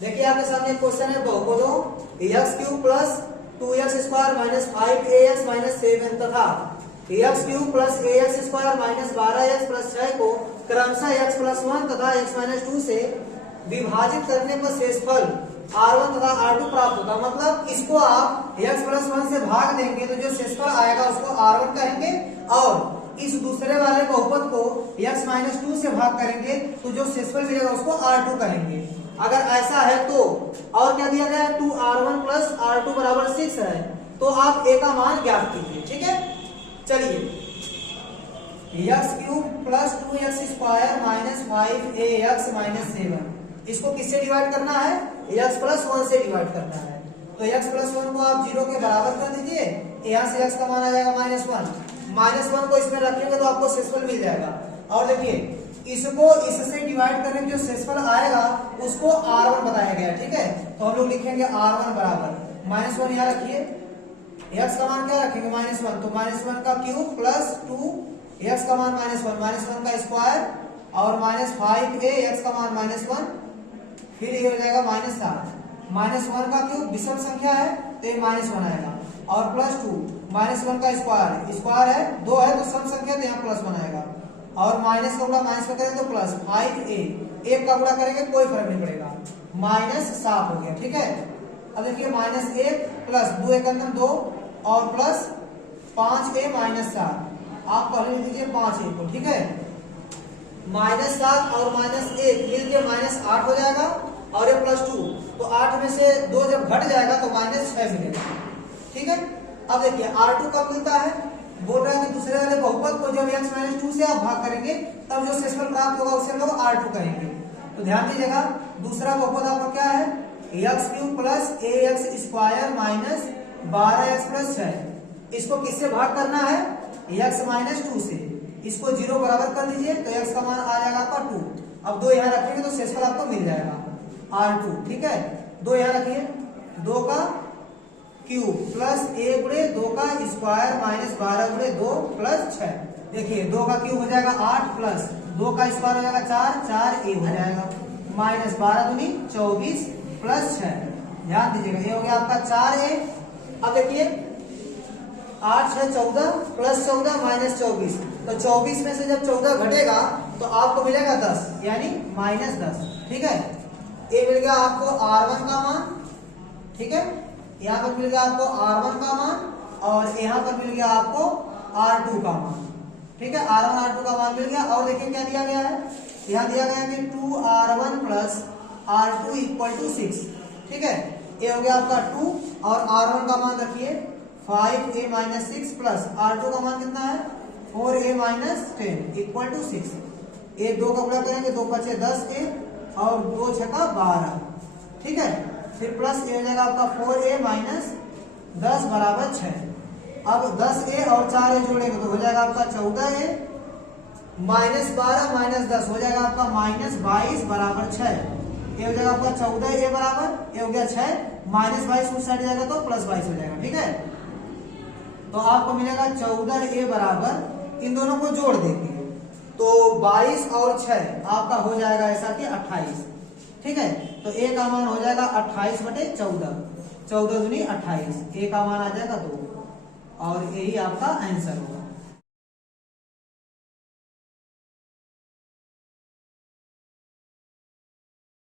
देखिए आपके सामने एक क्वेश्चन है बहुपदों x cube plus 2x square minus 5ax minus 7 तथा x cube plus ax square minus 12x plus 6 को क्रमशः x प्लस 1 तथा x माइनस 2 से विभाजित करने पर शेषफल r1 तथा r2 प्राप्त होगा। मतलब इसको आप x प्लस 1 से भाग देंगे तो जो शेषफल आएगा उसको r1 कहेंगे और इस दूसरे वाले बहुपद को x माइनस 2 से भाग करेंगे तो जो शेषफल मिलेगा उसको r2 कहेंगे। अगर ऐसा है तो और क्या दिया गया है 2r1 प्लस r2 बराबर 6 है तो आप a का मान ज्ञात कीजिए। ठीक है, चलिए x cube plus 2x square minus 5ax minus 7 इसको किससे डिवाइड करना है, x प्लस 1 से डिवाइड करना है। तो x प्लस 1 को आप 0 के बराबर कर दीजिए, यहाँ से x का मान आ जाएगा -1 को इसमें रखेंगे तो आपको शेषफल मिल जाएगा। और देखिए इसको इससे डिवाइड करने में जो शेषफल आएगा उसको r1 बताया गया है। ठीक है, तो हम लोग लिखेंगे r1 बराबर -1 यहाँ रखिए, x का मान क्या रखेंगे -1 तो -1 का क्यूब प्लस 2 x का मान -1 का स्क्वायर और -5a x का मान -1 फिर ये हो जाएगा -7 -1 का क्यूब विषम संख्या है तो ये -1 आएगा और प्लस 2 -1 का स्क्वायर है 2 है तो सम संख्या तो यहाँ +1 आएगा और माइनस का गुणा माइनस में करेंगे तो प्लस 5a एक का गुणा करेंगे कोई फर्क नहीं पड़ेगा -7 हो गया। ठीक है, अब देखिए -1 प्लस 2 एक अंदर 2 और प्लस 5a -7 आप पहले लिख दीजिए 5a को। ठीक है, -7 और -1 मिलके -8 हो जाएगा और ये +2 तो 8 में से 2 जब घट जाएगा तो -6 मिलेगा। ठीक है, अब देखिए r2 कब मिलता है, बोल रहा है कि दूसरे वाले बहुपद को जब x माइनस 2 से आप भाग करेंगे तब जो शेषफल प्राप्त होगा उसे हम लोग r2 कहेंगे। तो ध्यान दीजिएगा दूसरा बहुपद आपका क्या है x cube plus ax square minus 12x plus 6 इसको किससे भाग करना है x माइनस 2 से, इसको 0 बराबर कर दीजिए तो x का मान आ जाएगा आपका 2। अब 2 यहाँ रखेंगे तो शेषफल आपको मिल जाएगा r2। ठीक है, 2 यहाँ रखिए 2 का क्यूब प्लस a गुणे 2 का स्क्वायर माइनस 12 गुणे 2 प्लस 6। देखिए 2 का क्यूब हो जाएगा 8 प्लस 2 का स्क्वायर हो जाएगा 4 a हो जाएगा माइनस 12 दूनी 24 प्लस 6। ध्यान दीजिएगा ये हो गया आपका 4a। अब देखिए 8 6 14 प्लस 14 माइनस 24 तो 24 में से जब 14 घटेगा तो आपको मिलेगा 10 यानी -10। ठीक है, ये मिल गया आपको r1 का मान। ठीक है, यहाँ पर मिल गया आपको r1 का मान और यहाँ पर मिल गया आपको r2 का मान। ठीक है, r1 r2 का मान मिल गया। और देखिए क्या दिया गया है, यहाँ दिया गया है कि 2r1 प्लस r2 = 6। ठीक है, ये हो गया आपका 2 और r1 का मान रखिए 5a - 6 प्लस r2 का मान कितना है 4a - 10 = 6। ये 2 का गुणा करेंगे 2 बचे 10a और 2 छका 12। ठीक है, फिर प्लस ए हो जाएगा आपका 4a - 10 बराबर 6। अब 10a और 4a जोड़ेंगे तो हो जाएगा आपका 14a -12 - 10 हो जाएगा आपका -22 बराबर 6। ये हो जाएगा आपका 14a बराबर ये हो गया 6 -22 उस साइड जाएगा तो +22 हो जाएगा। ठीक है, तो आपको मिलेगा 14a बराबर इन दोनों को जोड़ देंगे तो 22 और 6 आपका हो जाएगा ऐसा कि 28। ठीक है, तो a का मान हो जाएगा 28/14 14 दूनी 28 a का मान आ जाएगा 2 और यही आपका आंसर होगा।